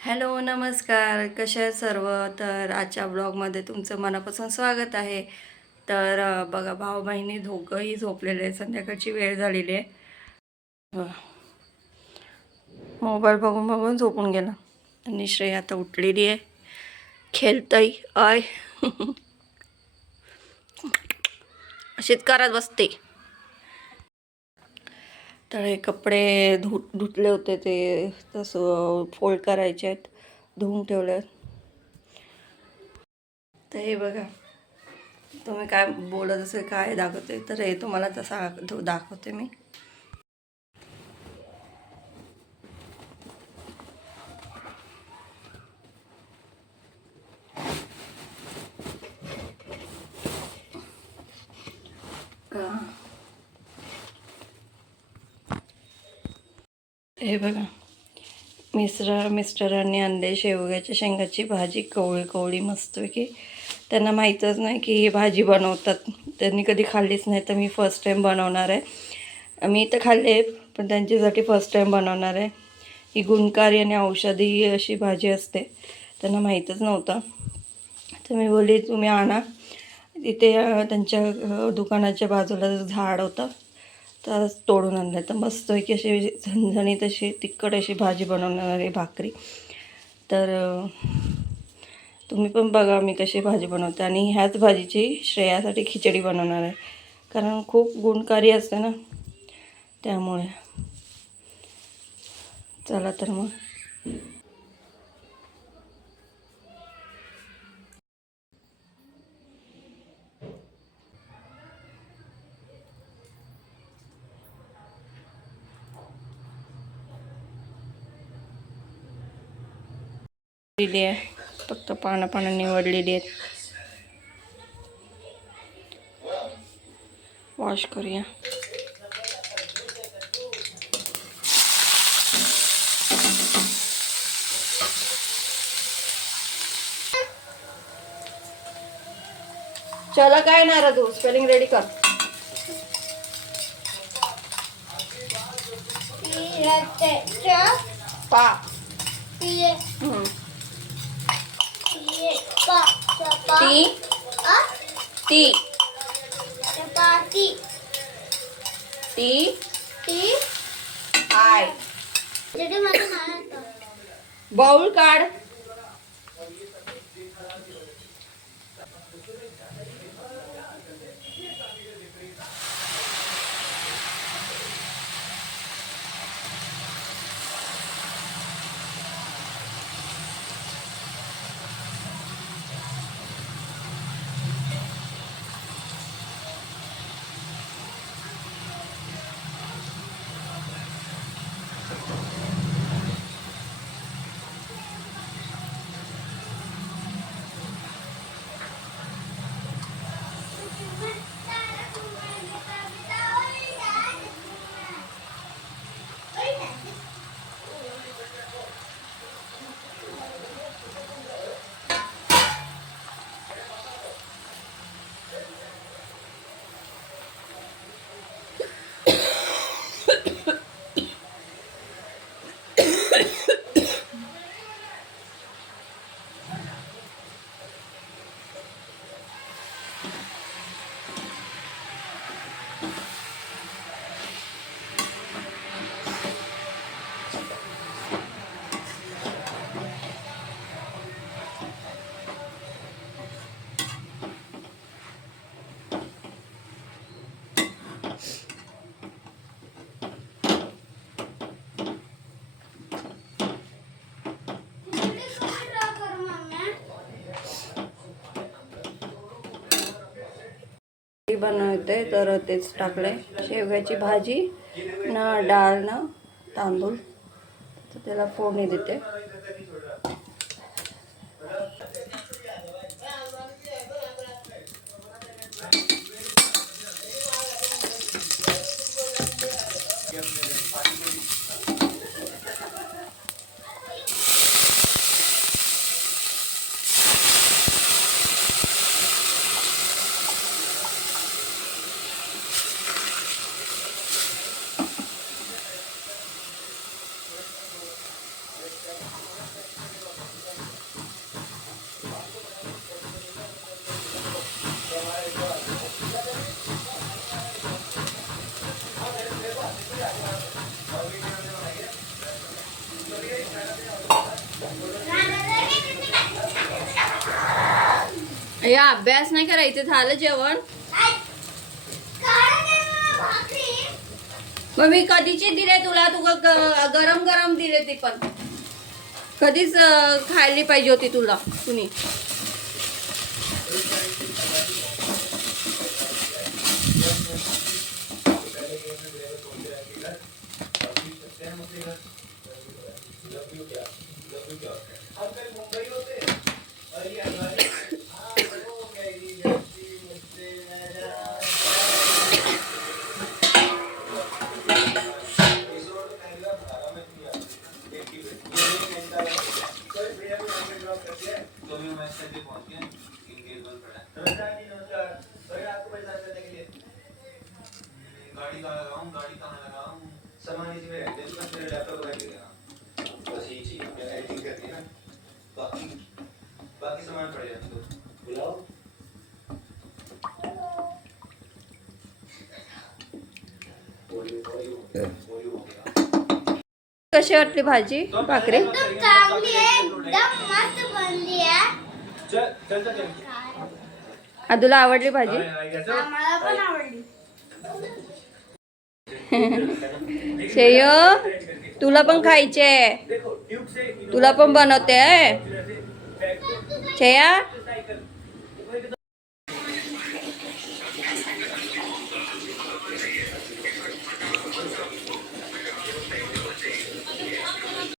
Hello, नमस्कार. कसे आहेत सर्व? तर आजच्या ब्लॉगमध्ये तुमचं मनापासून स्वागत आहे. तर बघा भाऊ-बहिणी दोघंही झोपलेले आहेत. संध्याकाळची वेळ झालेली आहे. मोबाईल बघून बघून झोपून गेला आणि श्रेया आता उठलेली आहे. खेळतय आय अशीच करत बसते. तर हे कपडे धुतले होते ते तसं फोल्ड करायचे आहेत. धुवून ठेवले आहेत. तर हे बघा, तुम्ही काय बोलत असेल काय दाखवते, तर हे तुम्हाला तसा दाखवते मी. हे बघा, मिस्टरांनी आणले शेवग्याच्या शेंगाची भाजी, कवळी कवळी मस्तपैकी. त्यांना माहीतच नाही की ही भाजी बनवतात. त्यांनी कधी खाल्लीच नाही, तर मी फर्स्ट टाईम बनवणार आहे. मी तर खाल्ले, पण त्यांच्यासाठी फर्स्ट टाईम बनवणार आहे. ही गुणकारी आणि औषधी अशी भाजी असते, त्यांना माहीतच नव्हतं. तर मी बोलली तुम्ही आणा. तिथे त्यांच्या दुकानाच्या बाजूला झाड होतं, तर तोडून आणलं. तर मस्तपैकी अशी झणझणीत अशी तिखट अशी भाजी बनवणार आहे, भाकरी. तर तुम्ही पण बघा मी कशी भाजी बनवते. आणि ह्याच भाजीची श्रेयासाठी खिचडी बनवणार आहे, कारण खूप गुणकारी असते ना, त्यामुळे. चला तर मग. दिली आहे, फक्त पानं निवडलेली आहेत. वॉश करूया. चला काय ना रा, तू स्पेलिंग रेडी कर. पा T T T T I. Bowl काढ. बनवते तर तेच टाकले. शेवग्याची भाजी ना, डाळ ना तांदूळ, तर त्याला फोडणी देते. या अभ्यास नाही करायचं, झालं जेवण. मग मी कधीची दिले तुला, गरम गरम दिले ते पण. कधीच खायला पाहिजे होती तुला कुणी. कशी वाटली भाजी भाकरी? तुला आवडली भाजी? शेय तुला पण खायचे, तुला पण बनवते श्रेया.